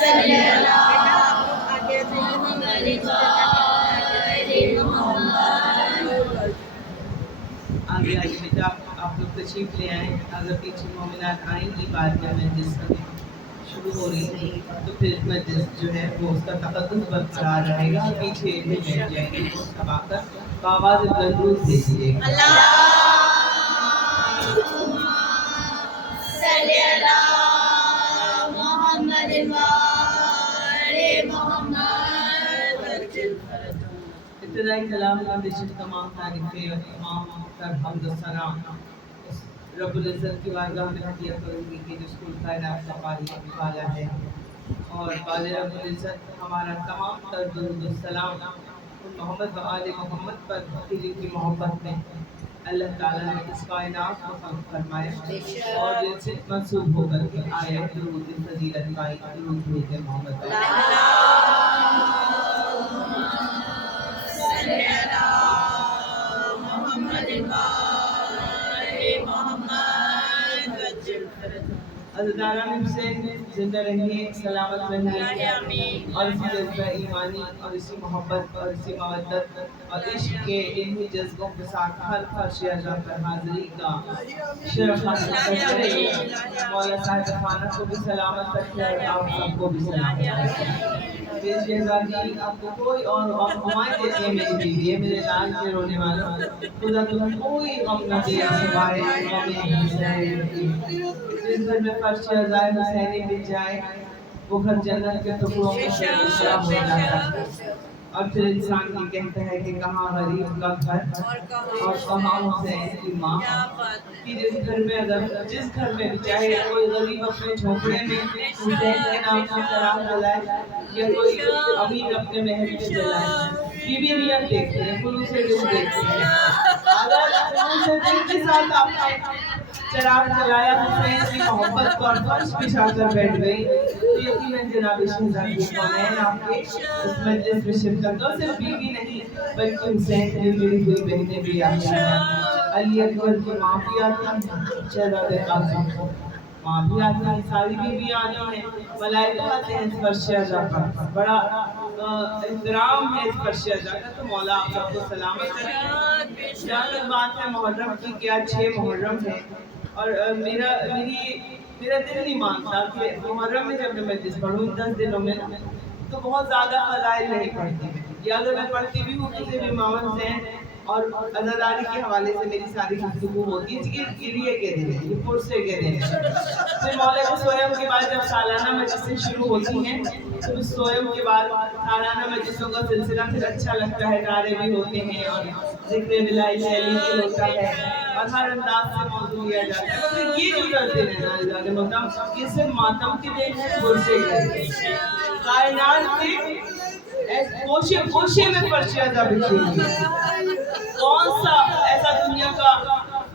صلی اللہ محمد. آگے آگے بیٹا آپ لوگ تشریف لے آئیں. اگر پیچھے مومنات آئیں گی بعد میں مجلس شروع ہو رہی ہے تو پھر مجلس جو ہے وہ اس کا تقدس برقرار رہے گا. پیچھے بھی بیٹھ جائیں گے سب آ کر آواز درود دیجیے. صلی اللہ محمد محمد. ابتدائی کلام کا بشر تمام تعریفیں اور تمام تر حمد و ثنا رب العزت کی بارگاہ میں ہدیہ کروں گی کہ جس کو کائنات کا پالی نکالا ہے. اور بعد رب العزت ہمارا تمام تر درود و سلام محمد و آل محمد پر دل کی محبت میں اللہ تعالیٰ نے اس کائنات کو خلق فرمایا اور جن سے منسوب ہو کر کے آیا درود فضیلت پائی. درود محمد عزیزان حسین زندہ رہیے، سلامت رہیے اور اسی جذبہ ایمانی اور اسی محبت اور اسی مودت اور عشق کے انہی جذبوں کے ساتھ ہر فرش اعظم پر حاضری کا شرف حاصل کرتے رہیے. مولا صاحب خانہ کو بھی سلامت رکھے اور آپ سب کو بھی سلامت رکھے. میری شہزادی آپ کو کوئی اور غمائیں دیتی ہے میری بیوی ہے میرے لال کے رونے والوں. خدا تمہیں کوئی غم نہ دے سوائے غم حسین کی. جس گھر میں فرش عزائے حسینی مل جائے وہ گھر جنت کے ٹکڑوں میں سے دوسرا ہو جاتا ہے. اور پھر انسان یہ کہتا ہے کہ کہاں غریب کا گھر اور کہاں حسین کی ماں. کہ جس گھر میں بھی چاہے کوئی غریب اپنے جھونپڑے میں حسین کے نام سے چراغ جلائے یا کوئی امیر اپنے محل میں جلائے بیوی نیت دیکھتے ہیں خلوص دل دیکھتے ہیں. اگر خلوص دل کے ساتھ آپ نے چراغ جلایا حسین کی محبت پر فرش بچھا کر بیٹھ گئی تو یقیناً جناب شہزادی کونین آپ کے اس مجلس میں شرکت اور صرف بیوی نہیں بلکہ حسین کی ملی ہوئی بہنیں بھی آتی ہیں. علی اکبر کی ماں بھی آتی ہیں، شہزادے قاسم کو ماں بھی آتی ہیں، ساری بیویاں آتی ہیں، ملائکہ آتے ہیں اس فرش عزا پر. بڑا احترام ہے اس فرش عزا کا. تو مولا آپ سب کو سلامت کرے. جہاں تک بات ہے محرم کی کہ آج 6 محرم ہے اور میرا دل نہیں مانتا کہ محرم میں جب میں مجلس پڑھوں 10 دنوں میں تو بہت زیادہ فضائل نہیں پڑھتی یا اگر میں پڑھتی بھی ہوں تو صرف امام حسین اور عزاداری کے حوالے سے میری ساری گفتگو ہوتی ہے کہ گریے کے دن ہے، یہ پرسے کے دن ہے. پھر مولا سویم کے بعد جب سالانہ مجلسیں شروع ہوتی ہیں تو اس سویم کے بعد سالانہ مجلسوں کا سلسلہ پھر اچھا لگتا ہے. نعرے بھی ہوتے ہیں اور ذکر بلائی شیلی بھی ہوتا ہے اور ہر انداز سے موضوع لیا جاتا ہے. تو یہ جو کرتے ہیں نا عزیزان محترم یہ صرف ماتم کے دن ہے پرسے کے دن. کائنات کے گوشے میں فرش عزا بچھی ہوئی ہے. کون سا ایسا دنیا کا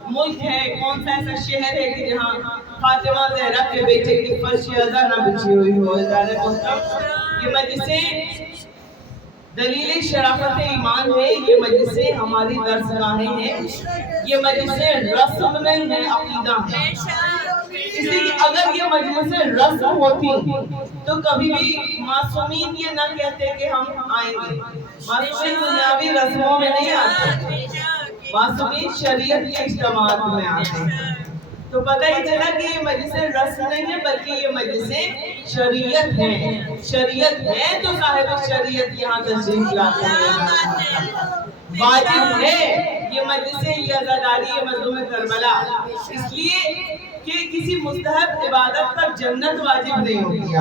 ملک ہے کون سا ایسا شہر ہے کہ جہاں فاطمہ زہرا کے بیٹے کی فرش عزا نہ بچھی ہوئی ہو. یہ مجلسیں دلیل شرافت ایمان ہے، یہ مجلسیں ہماری درسگاہیں ہیں، یہ مجلسیں رسم نہیں ہے عقیدہ ہے. اس لیے اگر یہ مجلسیں رسم ہوتی تو کبھی بھی معصومین یہ نہ کہتے کہ ہم آئیں گے. معصومین دنیاوی رسموں میں نہیں آتے، معصومین شریعت کے اجتماعات میں آتے ہیں. تو پتہ ہی چلا کہ یہ مجلسیں رسم نہیں ہیں بلکہ یہ مجلسیں شریعت ہیں. شریعت ہے تو صاحب شریعت یہاں تشریف لاتے ہیں. واجب ہے یہ مجلسیں، یہ عزاداری، یہ مظلوم کربلا اس لیے کہ کسی مستحب عبادت پر جنت واجب نہیں ہوتی.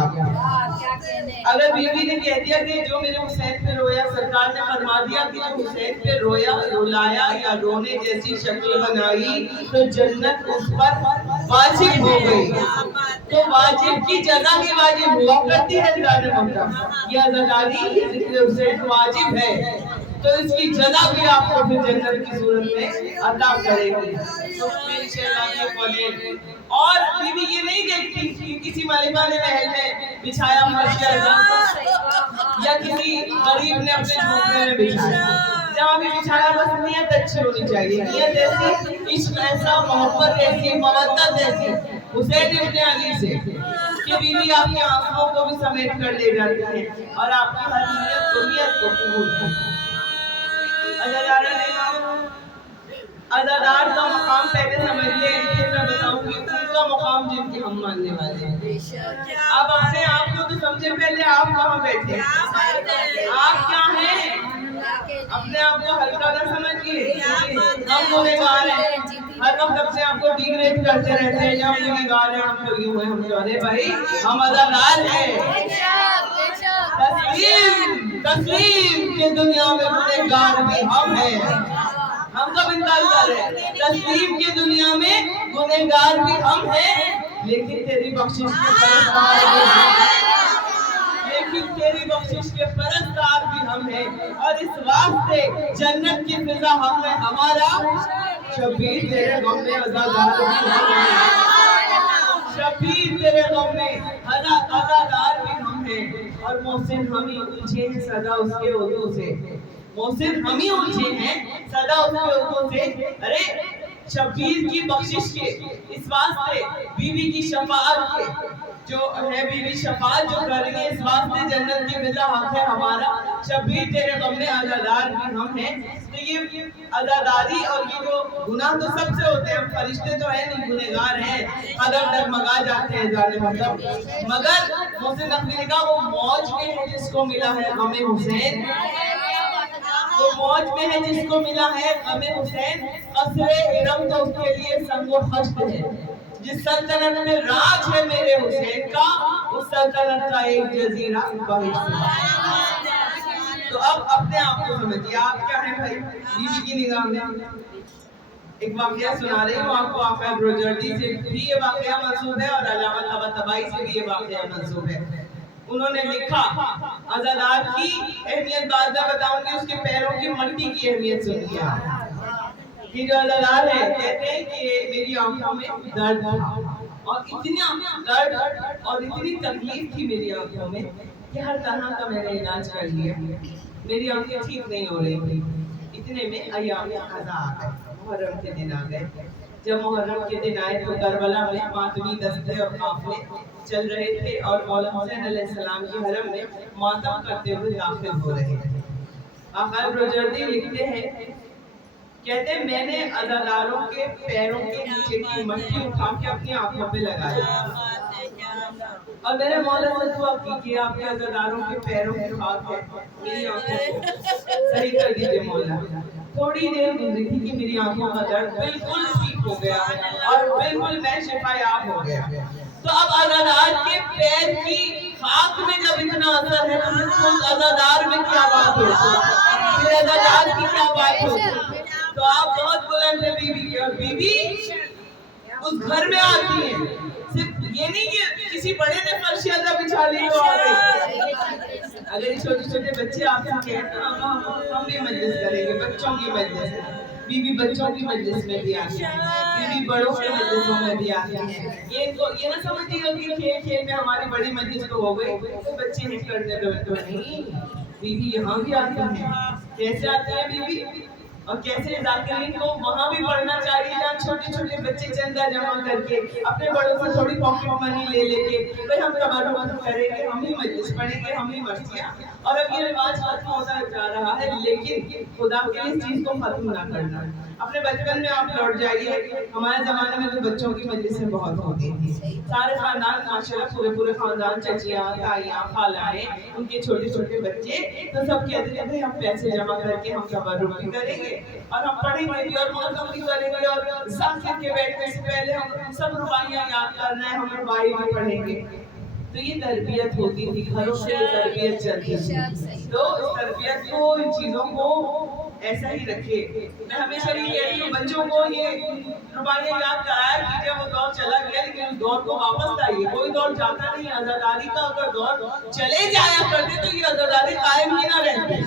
اگر بیوی نے کہہ دیا کہ جو میرے حسین پہ رویا، سرکار نے فرما دیا کہ جو حسین پہ رویا، رلایا یا رونے جیسی شکل بنائی تو جنت اس پر واجب ہو گئی. تو واجب کی جزا بھی واجب ہوا کرتی ہے. یہ عزاداری ذکر حسین واجب ہے تو اس کی جزا بھی آپ کو پھر جنت کی صورت میں عطا کرے گی. تو میری شہزادی کونین اور بیوی یہ نہیں دیکھتی کہ کسی ملکہ نے محل میں بچھایا فرش عزا یا کسی غریب نے اپنے جھونپڑے میں بچھایا. جہاں بھی بچھایا بس نیت اچھی ہونی چاہیے. نیت ایسی، عشق ایسا، محبت ایسی، مودت ایسی حسین ابن علی سے کہ بیوی آپ کے آنسوؤں کو بھی سمیٹ کر لے جاتی ہے اور آپ کی ہر نیت کو قبول کرتی ہے۔ عزادار کا مقام پہلے سمجھیے، پھر میں بتاؤں گی ان کا مقام جن کے ہم ماننے والے ہیں۔ آپ اپنے آپ کو تو سمجھے، پہلے آپ کہاں بیٹھے، آپ کیا ہیں، اپنے آپ کو ہلکا نہ سمجھیے، ہم گنہگار ہیں، ہر وقت اپنے آپ کو ڈیگریڈ کرتے رہتے ہیں، ہم گنہگار ہیں، ہم تو یوں ہیں، ہم تو ارے بھائی ہم عزادار ہیں۔ تسلیم کہ دنیا میں گنہگار بھی ہم ہیں، ہم کب انکار کر رہے ہیں، تسلیم کی دنیا میں گنہگار بھی ہم ہیں، لیکن تیری بخشش کے پرستار بھی ہم ہیں، لیکن تیری بخشش کے پرستار بھی ہم ہیں، اور اس واسطے جنت کی فضا ہم میں ہمارا، شبیر تیرے غم میں عزادار بھی ہم ہیں، شبیر تیرے غم میں عزادار بھی ہم ہیں، اور محسن ہم ہی الجھے ہیں صدا اس کے عضو سے، محسن ہم ہی الجھے ہیں صدا اس کے عضو سے۔ ارے شبیر کی بخشش کے اس واسطے، بیوی کی شفاعت کے جو ہے، بیوی شفاعت جو کر رہی ہے اس واسطے جنت کی فضا حق ہے ہمارا، شبیر تیرے غم میں عزادار بھی ہم ہیں۔ تو یہ عزاداری اور یہ جو گناہ تو سب سے ہوتے ہیں، ہم فرشتے تو ہیں نہیں، گنہگار ہیں، قدم ڈگمگا جاتے ہیں جانے مطلب، مگر محسن نقوی نے کہا وہ موج میں ہے جس کو ملا ہے غم حسین، وہ موج میں ہے جس کو ملا ہے غم حسین، قصر ہرم تو اس کے لیے سنگ و خشت ہے، جس سلطنت میں راج ہے میرے حسین کا، اس سلطنت کا ایک جزیرہ بحر سے۔ تو اب اپنے آپ کو سمجھیے آپ کیا ہیں بھائی، بیوی کی نگاہ میں۔ ایک واقعہ سنا رہی ہوں آپ کو، واقعہ بروجردی سے بھی یہ واقعہ منسوب ہے اور علامہ طباطبائی سے بھی یہ واقعہ منسوب ہے۔ انہوں نے لکھا عزادار کی اہمیت بعد میں بتاؤں گی، اس کے پیروں کی مٹی کی اہمیت سنیے آپ۔ یہ جو عزادار ہے کہتے ہیں کہ میری آنکھوں میں درد تھا، اور اتنا درد اور اتنی تکلیف تھی میری آنکھوں میں کہ ہر طرح کا میں نے علاج کر لیا، میری آنکھیں ٹھیک نہیں ہو رہی تھی۔ اتنے میں ایام قضا آ گئے، محرم کے دن آ گئے۔ جب محرم کے دن آئے تو کربلا میں ماتمی دستے اور قافلے چل رہے تھے، اور مولا حسین علیہ السلام کی حرم میں ماتم کرتے ہوئے داخل ہو رہے تھے۔ آقا بروجردی لکھتے ہیں، کہتے ہیں میں نے عزاداروں کے پیروں کے نیچے کی مٹی اٹھا کے اپنی آنکھوں پہ لگایا، اور میرے مولا سے دعا کی کہ آپ کے عزاداروں کے پیروں کے خاک ہے، میری آنکھوں کو صحیح کر دیجئے مولا۔ تھوڑی دیر گزری تھی کہ میری آنکھوں کا درد بالکل ٹھیک ہو گیا اور بالکل میں شفا یاب ہو گیا۔ تو اب عزادار کے پیر کی خاک میں جب اتنا اثر ہے تو عزادار میں کیا بات ہوتی، پھر عزادار کی کیا بات ہوتی۔ تو آپ بہت بلند ہے بیوی کی، اور بیوی اس گھر میں آتی ہے، صرف یہ نہیں کہ کسی بڑے نے فرش ازا بچھا لی تو آ گئی۔ اگر یہ چھوٹے چھوٹے بچے آپ سے کہتے ہیں ہم بھی مجلس کریں گے، بچوں کی مجلس، بیوی بچوں کی مجلس میں بھی آتی ہے، بیوی بڑوں کی مجلسوں میں بھی آتی ہے۔ یہ نہ سمجھیے گا کہ کھیل کھیل میں ہماری بڑی مجلس تو ہو گئی تو بچے نہیں کرنے تو نہیں، بیوی یہاں بھی آتی ہے۔ کیسے آتی ہے بیوی، اور کیسے ذاکرین کو وہاں بھی پڑھنا چاہیے جہاں چھوٹے چھوٹے بچے چندہ جمع کر کے اپنے بڑوں سے تھوڑی پاکٹ منی لے لے کے بھئی ہم تبرک کریں گے، ہم ہی مجلس پڑھیں گے، ہم ہی مرثیہ۔ اور اب یہ رواج ختم ہوتا جا رہا ہے، لیکن خدا کے لیے اس چیز کو ختم نہ کرنا۔ اپنے بچپن میں آپ لوٹ جائیے، ہمارے زمانے میں تو بچوں کی مجلسیں بہت ہوتی تھی، سارے خاندان ماشاءاللہ پورے خاندان، چچیاں، تائیاں، خالائیں، ان کے چھوٹے چھوٹے بچے، تو سب کہتے تھے بھئی ہم پیسے جمع کر کے ہم تبرک بھی کریں گے اور ہم پڑھیں گے بھی اور معظم بھی کریں گے، اور ذاکر کے بیٹھنے سے پہلے ہم سب رباعیاں یاد کرنا ہے، ہم رباعی بھی پڑھیں گے۔ تو یہ تربیت ہوتی تھی، گھروں سے تربیت چلتی تھی۔ تو اس تربیت کو، ان چیزوں کو ایسا ہی رکھے۔ میں ہمیشہ یہ کہتی ہوں بچوں کو یہ رباعیاں یاد کرایا کیجئے، وہ دور چلا گیا لیکن اس دور کو واپس لائیے، کوئی دور جاتا نہیں ہے۔ عزاداری کا اگر دور چلے جایا کرتے تو یہ عزاداری قائم ہی نہ رہتی،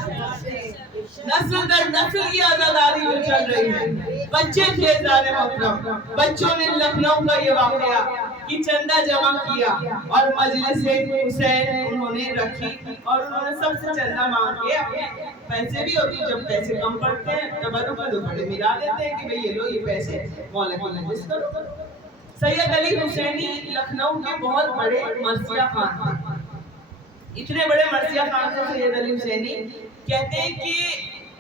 نسل در نسل یہ عزاداری جو چل رہی ہے۔ بچے تھے زارے محترم، بچوں نے لکھنؤ کا یہ واقعہ کہ چندہ جمع کیا اور مجلس حسین انہوں نے رکھی، اور انہوں نے سب سے چندہ مانگ کے اپنے پیسے بھی ہوتی، جب پیسے کم پڑتے ہیں تبرک میں تو بڑے ملا دیتے ہیں کہ بھئی یہ لو یہ پیسے مولا کی مجلس کرو۔ سید علی حسینی لکھنؤ کے بہت بڑے مرثیہ خان تھے، اتنے بڑے مرثیہ خان تھے سید علی حسینی، کہتے ہیں کہ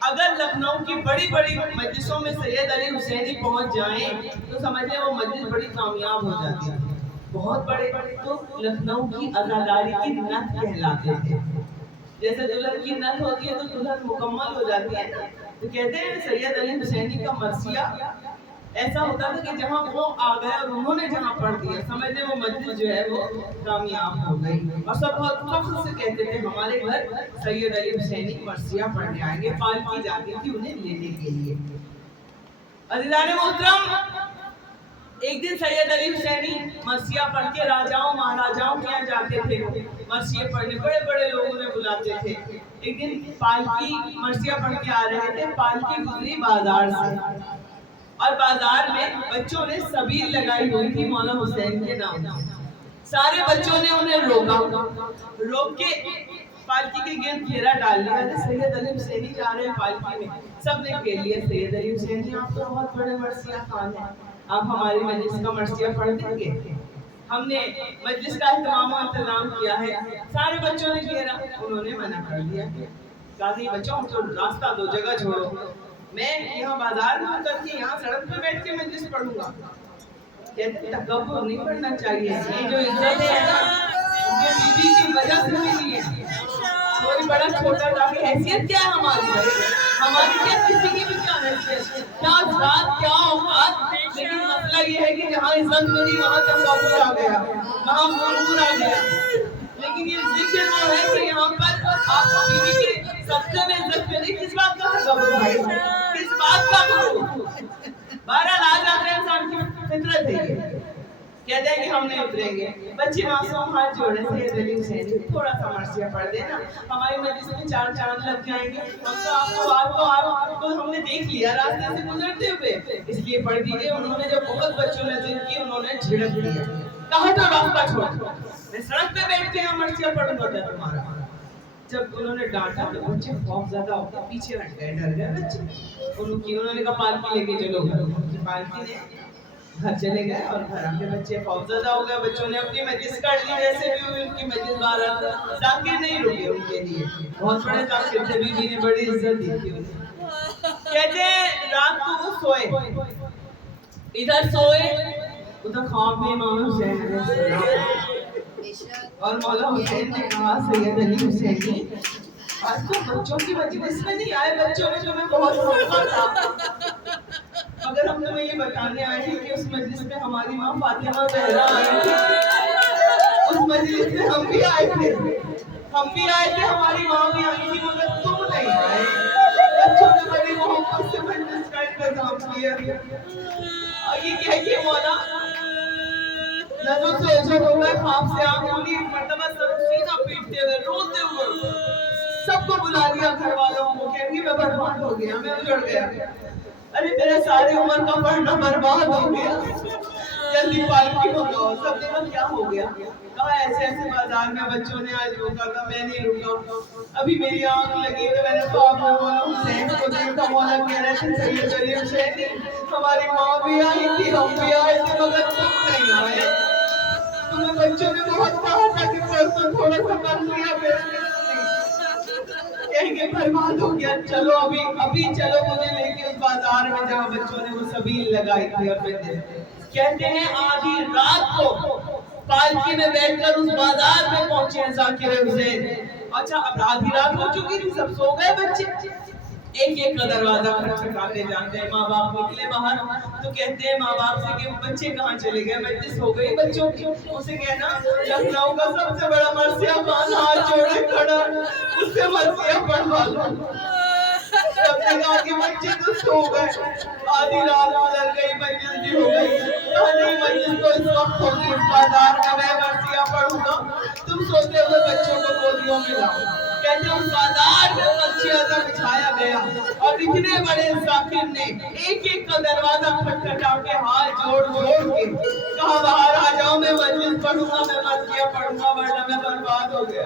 اگر لکھنؤ کی بڑی بڑی مجلسوں میں سید علی حسینی پہنچ جائیں تو سمجھیں وہ مجلس بڑی کامیاب ہو جاتی ہے۔ بہت بڑے تو لکھنؤ کی عزاداری کی نت کہلاتے تھے، جیسے دلہن کی نت ہوتی ہے تو دلہن مکمل ہو جاتی ہے نا، تو کہتے ہیں سید علی حسینی کا مرثیہ ایسا ہوتا تھا کہ جہاں وہ آ گئے اور انہوں نے جہاں پڑھ دیا سمجھنے وہ مجلس جو ہے وہ کامیاب ہو گئی، اور سب بہت فخر سے کہتے تھے ہمارے گھر سید علی حسینی مرثیہ پڑھنے آئیں گے، پالکی جاتی تھی انہیں لینے کے لیے۔ عزیزان محترم، ایک دن سید علی حسینی مرثیہ پڑھ کے راجاؤں مہاراجاؤں کے یہاں جاتے تھے، مرثیہ پڑھنے بڑے بڑے لوگ انہیں بلاتے تھے۔ ایک دن پالکی مرثیہ پڑھ کے آ رہے تھے، پالکی گزری بازار سے، اور بازار میں بچوں نے سبیل لگائی ہوئی تھی مولا حسین کے نام، سارے بچوں نے انہیں روک کے پالکی کے گرد گھیرا ڈال لیا کہ سید علی حسینی جا رہے ہیں پالکی میں، سب نے کہہ لیا سید علی حسینی آپ تو بہت بڑے مرثیہ خان ہیں، آپ ہماری مجلس کا مرثیہ پڑھ دیں گے؟ ہم نے مجلس کا اہتمام و انتظام کیا ہے۔ سارے بچوں نے گھیرا، انہوں نے منع کر دیا، کہا نہیں بچوں تو راستہ دو، جگہ چھوڑو، میں یہاں بازار میں اتر کے یہاں سڑک پہ بیٹھ کے مجلس پڑھوں گا۔ کہتے تکبر نہیں پڑھنا چاہیے، یہ جو عزت ہے نا یہ بیوی کی وجہ سے ملی ہے، کوئی بڑا چھوٹا تھا کہ حیثیت کیا ہے ہماری، ہماری کیا کسی کی بھی کیا حیثیت، کیا ذات کیا اوقات، لیکن مسئلہ یہ ہے کہ جہاں عزت ملی وہاں تکبر آ گیا، وہاں غرور آ گیا۔ لیکن یہ ذکر وہ ہے کہ یہاں پر آپ کو بیوی کے صدقے میں عزت ملی، کس بات کا تکبر ہے، کس بات کا غرور؟ بہرحال آ جاتے ہیں، انسان کی فطرت ہے یہ، کہتے ہیں کہ ہم نہیں اتریں گے۔ بچے معصوم ہاتھ جوڑے سید علی حسینی تھوڑا سا مرثیہ پڑھ دینا، ہماری مجلس میں 4 چاند لگ جائیں گے، ہم تو آپ کو ہم نے دیکھ لیا راستے سے گزرتے ہوئے، اس لیے پڑھ دیجئے۔ انہوں نے جب بہت بچوں نے ضد کی انہوں نے جھڑک دیا، کہا تو راستہ چھوڑ، میں سڑک پہ بیٹھ کے یہاں مرثیہ پڑھوں گا کیا تمہارا؟ جب انہوں نے ڈانٹا تو بچے خوف زدہ ہو کے پیچھے ہٹ گئے، ڈر گئے بچے، انہوں نے کہا پالکی لے کے چلو گھر، ان کی پالکی نے گھر چلے گئے، اور گھر آ کے بچے خوف زدہ ہو گئے، بچوں نے اپنی مجلس کر لی، جیسے بھی ہوئی ان کی مجلس باہر، ذاکر نہیں رکے ان کے لیے، بہت بڑے ذاکر تھے، بیوی نے بڑی عزت دی تھی انہیں۔ کہتے ہیں رات کو وہ سوئے، ادھر سوئے ادھر خواب میں امام حسین علیہ السلام، اور مولا حسین نے کہا سید علی حسینی آج تو بچوں کی مجلس میں نہیں آئے، بچوں نے تمہیں بہت روکا تھا، مگر ہم تمہیں یہ بتانے آئے ہیں کہ اس مجلس میں ہماری ماں فاطمہ زہرا آئی تھی، اس مجلس میں ہم بھی آئے تھے، ہماری ماں بھی آئی تھی، مگر تم نہیں آئے۔ بچوں نے بڑی محبت سے مجلس کا انتظام کیا، اور یہ کہہ کے مولا نظر سے اوجھل ہو گئے، خواب سے آنکھ کھلی، ایک مرتبہ سر سینہ پیٹتے ہوئے روتے ہوئے سب کو بلا لیا، گھر والوں کو، کہیں گے میں برباد ہو گیا، میں اجڑ گیا، ارے میرے ساری عمر کا پڑھنا برباد ہو گیا، جلدی پالکی منگاؤ۔ سب نے کہا کیا ہو گیا؟ کہا ایسے ایسے بازار میں بچوں نے آج روکا تھا، میں نہیں رکا، ابھی میری آنکھ لگی تو میں نے خواب میں مولا حسین کو دیکھا، مولا کہہ رہے تھے سید علی حسینی ہماری ماں بھی آئی تھی، ہم بھی آئے تھے، مگر تم نہیں آئے، تمہیں بچوں نے بہت کہا تھا کہ پرسوں تھوڑا سا کر لیا، کہیں گے برباد ہو گیا، چلو ابھی چلو مجھے لے کے اس بازار میں جہاں بچوں نے وہ سبیل لگائی تھی، اور میں کہتے ہیں آدھی رات کو پالکی میں بیٹھ کر اس بازار میں پہنچے ہیں ذاکر حسین۔ اچھا اب آدھی رات ہو چکی تھی، سب سو گئے بچے، ایک ایک کا دروازہ کھٹکھٹاتے جاتے ہیں، ماں باپ نکلے باہر تو کہتے ہیں ماں باپ سے کہ بچے کہاں چلے گئے، مجلس ہو گئی بچوں کی، اسے کہنا لکھنؤ کا سب سے بڑا مرثیہ خان ہاتھ جوڑے کھڑا، اس سے مرثیہ پڑھوا لو۔ سب نے کہا کہ بچے تو سو گئے، آدھی رات گزر گئی، مجلس بھی ہو گئی، کہا نہیں مجلس تو اس وقت ہوگی اس بازار میں، میں مرثیہ پڑھوں گا، تم سوتے ہوئے بچوں کو گودیوں میں لاؤ۔ کہتے ہیں اس بازار میں مرثیہ کا بچھایا گیا، اور اتنے بڑے ذاکر نے ایک ایک کا دروازہ کھٹکھٹا کے ہاتھ جوڑ کے کہا باہر آ جاؤ، میں مجلس پڑھوں گا، میں مرثیہ پڑھوں گا، ورنہ میں برباد ہو گیا۔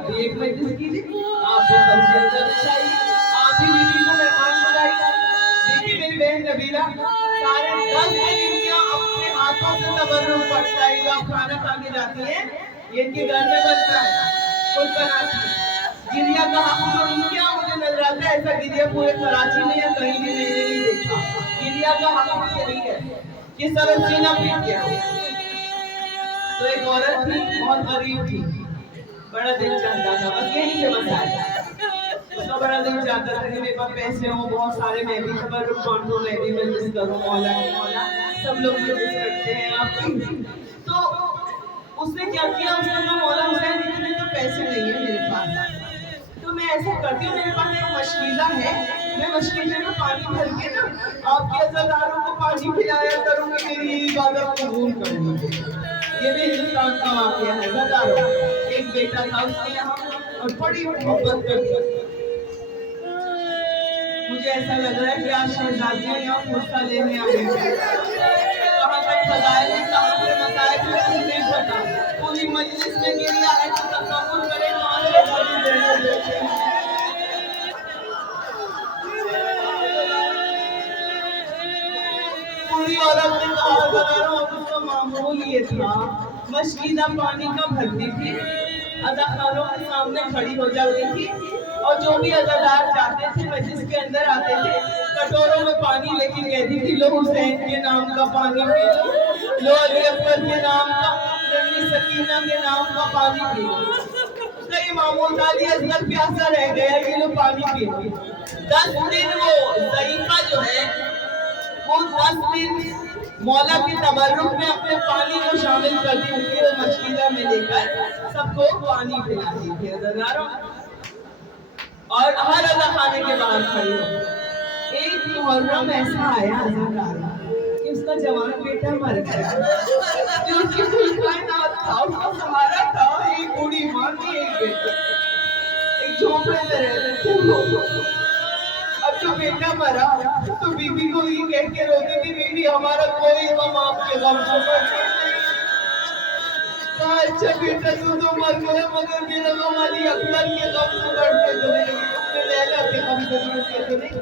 آپ بھی ایک مجلس کیجیے، آپ بھی مسجد اندر بچھائیے، آپ بھی بیوی کو مہمان بنائیے۔ دیکھیے میری بہن نبیلہ سارے 10 دن انکیاں اپنے ہاتھوں سے تبرک پڑتا ہے، جو آپ کھانا کھا کے جاتی ہیں یہ ان کے گھر میں بنتا ہے، خود بناتی ہے۔ گریا کا حق جو ان کے یہاں مجھے نظر آتا ہے، ایسا گریا پورے کراچی میں یا کہیں بھی میں نے نہیں دیکھا۔ گریا کا حق یہی ہے کہ سب سینہ پیٹ کے ہو۔ تو ایک عورت تھی، بہت غریب تھی، بڑا دل چاہتا تھا، بس یہی سے مسائل اس کا بڑا دل چاہتا تھا کہ میرے پاس پیسے ہوں بہت سارے، میں بھی تبرک بانٹوں، میں بھی مجلس کروں، مولا ہے مولا سب لوگ مجلس کرتے ہیں آپ کی۔ تو اس نے کیا کیا، اس نے کہا مولا حسین اتنے تو پیسے نہیں ہیں میرے پاس، تو میں ایسا کرتی ہوں میرے پاس ایک مشکیزہ ہے، میں مشکیزے میں پانی بھر کے نا آپ کے عزاداروں کو پانی پلایا کروں گی، میری عبادت قبول کر لیجیے۔ یہ بھی ہندوستان کا واقعہ ہے، بتا رہا ہوں۔ ایک بیٹا تھا اس کے یہاں اور بڑی محبت کرتی، مجھے ایسا لگ رہا ہے کہ آج شہزادیاں یہاں غصہ لینے آ گئی ہیں، کہاں تک فضائل ہیں کہاں سے مسائل ہیں کچھ نہیں پتا، پوری مجلس میں گریا ہے تو تصور کریں وہاں سے بڑی زینب بیٹھی ہے۔ پوری عورت نے کہا عزاداروں اب اس کا معمول یہ تھا، مشکیزہ پانی کا بھرتی تھی، عزاخانوں کے سامنے کھڑی ہو جاتی تھی اور جو بھی عزادار جاتے تھے مجلس کے اندر آتے تھے کٹوروں میں پانی لے کے کہتی تھی لو حسین کے نام کا پانی پی لو، لو علی اکبر کے نام کا، رنی سکینہ کے نام کا پانی پی لو۔ اس کا یہ معمول تھا علی اصغر پیاسا رہ گیا یہ لو پانی پی لو۔ 10 دن وہ ضعیفہ جو ہے وہ 10 دن مولا کی تبرک میں اپنے پانی کو شامل کرتی تھی، وہ مشکیزہ میں لے کر سب کو پانی پلاتی تھی عزاداروں، اور ہر عزاخانے کے باہر کھڑی ہو۔ ایک محرم ایسا آیا عزاداروں کہ اس کا جوان بیٹا مر گیا، جو اس کی کل کائنات تھا، اس کا سہارا تھا، ایک بوڑھی ماں کی ایک بیٹا، ایک جھونپڑے میں رہتے تھے۔ اب جو بیٹا مرا تو بی بی کو یہ کہہ کے روتی تھی بی بی ہمارا کوئی غم آپ کے غم سے بڑھ کے نہیں۔ کہا اچھا بیٹا تو مر گیا مگر میرا غم علی اکبر کے غم سے بڑھ کے تو نہیں، اپنے لیلا کے غم سے بڑھ کے تو نہیں۔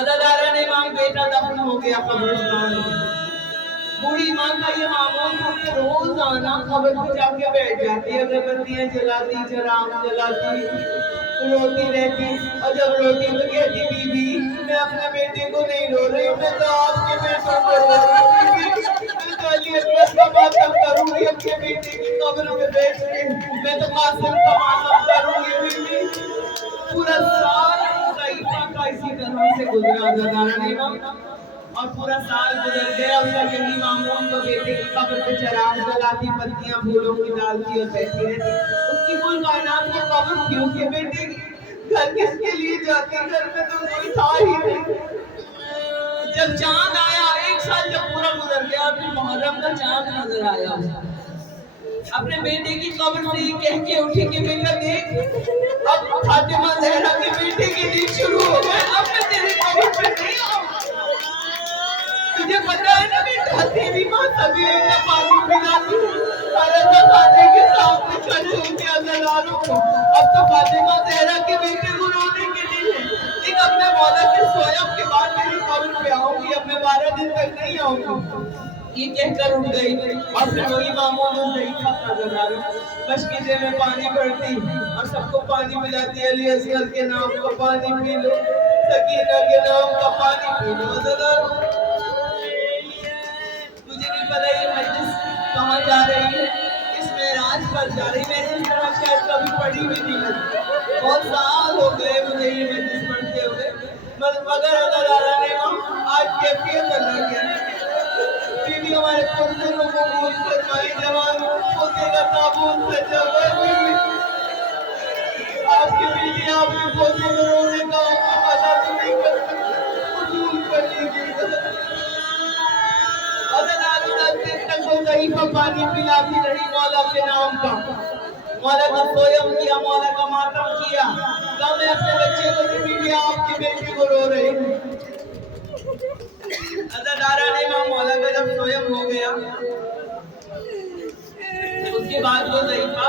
عزادارہ نے ماں بیٹا دفن ہو گیا قبرستان میں۔ بوڑھی ماں کا یہ معمول تھا کہ روزانہ قبر پہ جا کے بیٹھ جاتی، اگربتیاں جلاتی، چراغ جلاتی، روتی رہتی، اور جب روتی تو کہتی بی بی میں اپنے بیٹے کو نہیں رو رہی ہوں، میں تو آپ کے بیٹوں کو رو رہی ہوں، میں تو علی اکبر کا ماتم کروں گی اپنے بیٹے کی قبر پہ بیٹھ کے، میں تو قاسم کا ماتم کروں گی بی بی۔ پورا سال ضعیفہ کا اسی طرح سے گزرا عزادارہ نے، اور پورا سال گزر گیا، اس کا یہی معمول، وہ بیٹے کی قبر پہ چراغ جلاتی، پتیاں پھولوں کی ڈالتی اور بیٹھی رہتی۔ اس کی کل کائنات میں قبر کیوں کہ بیٹے گھر کس کے لیے جاتی، گھر میں تو کوئی تھا ہی نہیں۔ جب چاند آیا، 1 سال جب پورا گزر گیا، پھر محرم کا چاند نظر آیا، اپنے بیٹے کی قبر سے یہ کہہ کے اٹھی کہ بیٹا دیکھ اب فاطمہ زہرا کے بیٹے کے دن شروع ہو گئے، اب میں تیری قبر پہ نہیں آؤں۔ تجھے پتا ہے نا بیٹا تیری ماں سبھی کا پانی پلاتی ہر عزاخانے کے سامنے کھڑے ہو کے عزاداروں کو، اب تو فاطمہ زہرا کے بیٹے کو رونے کے دن ہے، لیکن اپنے مولا کے سویب کے بعد تیری قبر پہ آؤں گی، اب میں 12 دن تک نہیں آؤں گی۔ یہ کہہ کر اٹھ گئی اور پھر وہی معمول ضعیفہ کا عزاداروں مشکیزے میں پانی بھرتی اور سب کو پانی پلاتی، علی اصغر کے نام کا پانی پی لو، سکینہ کے نام کا پانی پی لو۔ عزاداروں مجھے نہیں پتا یہ مجلس کہاں جا رہی ہے، اس معراج پر جا رہی، میں نے اس طرح شاید کبھی پڑھی بھی نہیں ہے، بہت سال ہو گئے مجھے یہ مجلس پڑھتے ہوئے، مگر عزادارہ نے آج کیفیت اللہ کیا بی بی ہمارے پرزنوں کو بھول فرمائی، جوان پوتے کا تابوت سجا ہوا ہے بی بی، آپ کی بیٹی آپ کے پوتے کو رونے کا آپ کو پتا تو نہیں کرتے، قبول کر لیجیے گا۔ عزاداروں 10 دن تک وہ ضعیفہ پانی پلاتی رہی مولا کے نام کا، مولا کا سویم کیا، مولا کا ماتم کیا، کہا میں اپنے بچے کو بی بی آپ کے بیٹے کو رو رہی ہوں۔ عزادارہ نے امام مولا کا جب سویم ہو گیا اس کے بعد وہ ضعیفہ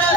10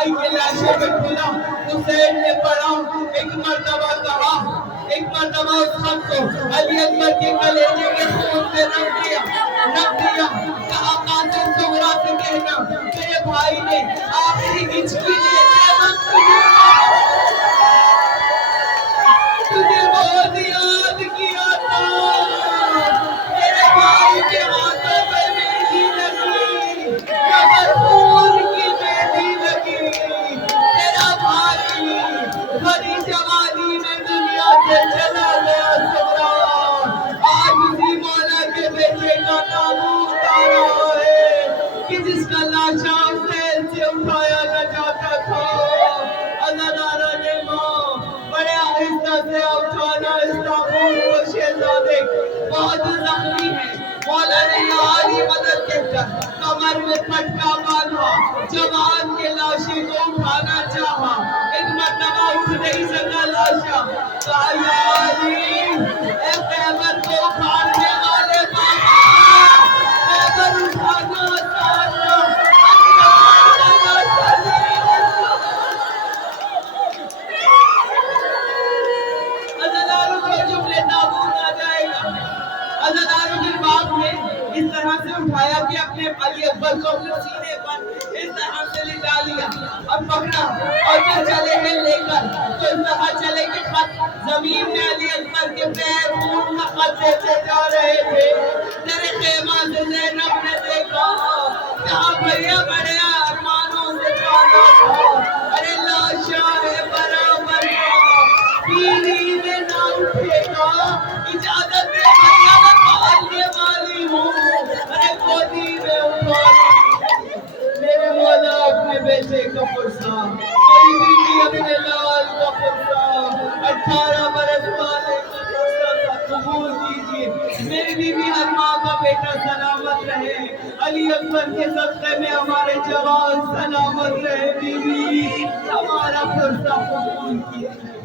بھائی کے لاشے میں کھلا حسین نے پڑھا ایک مرتبہ کہا ایک مرتبہ اس خط کو علی اکبر کے کلیجے کے خون سے رکھ دیا کہا قاسم صغرا سے کہنا میرے بھائی نے آخری ہچکی لیتے وقت تجھے بہت یاد کیا تھا میرے بھائی کے ہاتھوں پہ مہندی لگی مگر خون کی مہندی لگی تیرا بھائی بڑی جوانی میں دنیا سے چلا گیا صغرا آج اسی مولا کے بیٹے کا تابوت آ رہا ہے کہ جس کا لاشا حسین سے اٹھایا نہ جاتا تھا عزادارہ نے ماں بڑے آہستہ سے اٹھانا اس تابوت کو شہزادے بہت زخمی ہے مولا نے یاری مدد کہہ کر کمر میں پٹکا باندھا جوان کے لاشے کو اٹھانا چاہا ایک مرتبہ اٹھ نہیں سکا لاشا کہا یا علی اے خیبر کو اکھاڑنے والے بابا خیبر اٹھانا آسان عزاداروں کو جملے تابوت آ جائے گا عزاداروں کے باپ نے اس طرح سے اٹھایا کہ اپنے علی اکبر کو اپنے سینے پر اس طرح سے لٹا لیا اور پکڑا اور جب چلے ہیں لے کر تو اس طرح چلے کہ خط زمین میں علی اکبر کے پیر خون کا خط دیتے جا رہے تھے تیرے خیمہ سے زینب نے دیکھا کہا بھیا بڑے ارمانوں سے پالا تھا ارے لاشا ہے برابر پیری میں نہ اٹھے گا اجازت دے بھیا میں پالنے والی ہوں ارے گودی میں اٹھا میرے مولا اپنے بیٹے کا پرسا میری بیوی اپنے لال کا پرسا 18 برس والے کا پرسا قبول کیجیے میری بیوی ہر ماں کا بیٹا سلامت رہے علی اکبر کے صدقے میں ہمارے جوان سلامت رہے بیوی ہمارا پرسا قبول کیجیے